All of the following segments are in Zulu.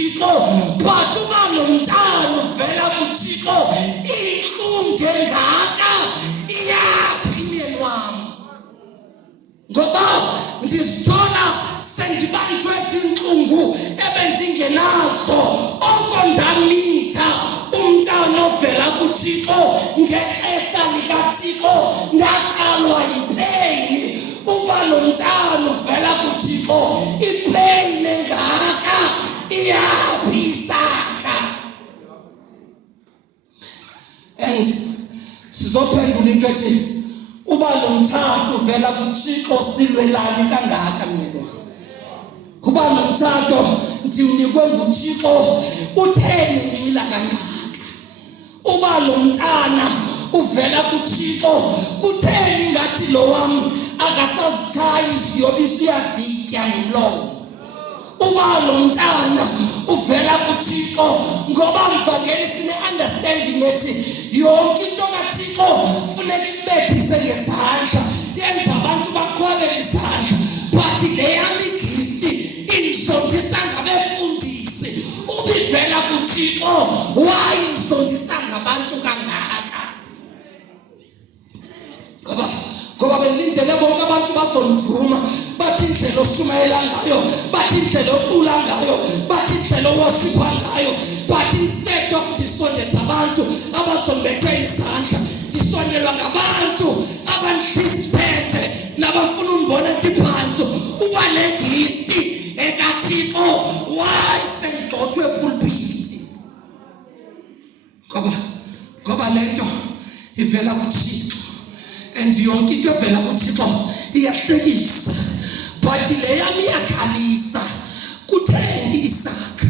kuThixo but uma nomntana uvela kuThixo inhlungu engaka iyaphi myeni wami ngoba ngizithola sengibanjwe izinhlungu ebendingenazo okondamitha umntana ovela kuThixo ngexesha likaThixo ngaqalwa yipain uba lo mntana uvela kuThixo ipain engaka iyaphi isaka and sizophendula into ethi uba lo mthatho uvela kuThixo silwelani kangaka myeni uba lo mthatho ndiwunikwe nguThixo utheni ngila kangaka uba lo mntana uvela kuThixo kutheni ngathi lo wami akasazitshayi iziyobisi uyazitya ngomlomo uba lo mntana uvela kuThixo ngoba mvangeli sine understanding ethi yonke into kaThixo funeka ikubethise ngesandla yenza abantu baqhwabele isandla but le yami gift inzondisa ngabefundisi ubivela kuThixo wayinzondisa ngabantu kangaka ngoba belindele bonke abantu bazonivuma bathi indlela oshumayela ngayo bathi indlela oqula ngayo bathi indlela owashipha ngayo but instead of ndisondeza abantu abazombethela izandla ndisondelwa ngabantu abanhlisithethe nabafuna ungibona tiphansi uba le gift ekaThixo wayisengqothwe pulpit ngoba lento ivela kuThixo and yonke into evela kuThixo iyahlekisa but le yami iyakhalisa kutheni Isaka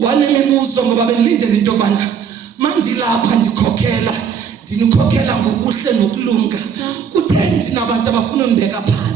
wanemibuzo ngoba belindele into yobana mandilapha ndikhokhela ngokuhle nokulunga kutheni ndinabantu abafuna undibeka phansi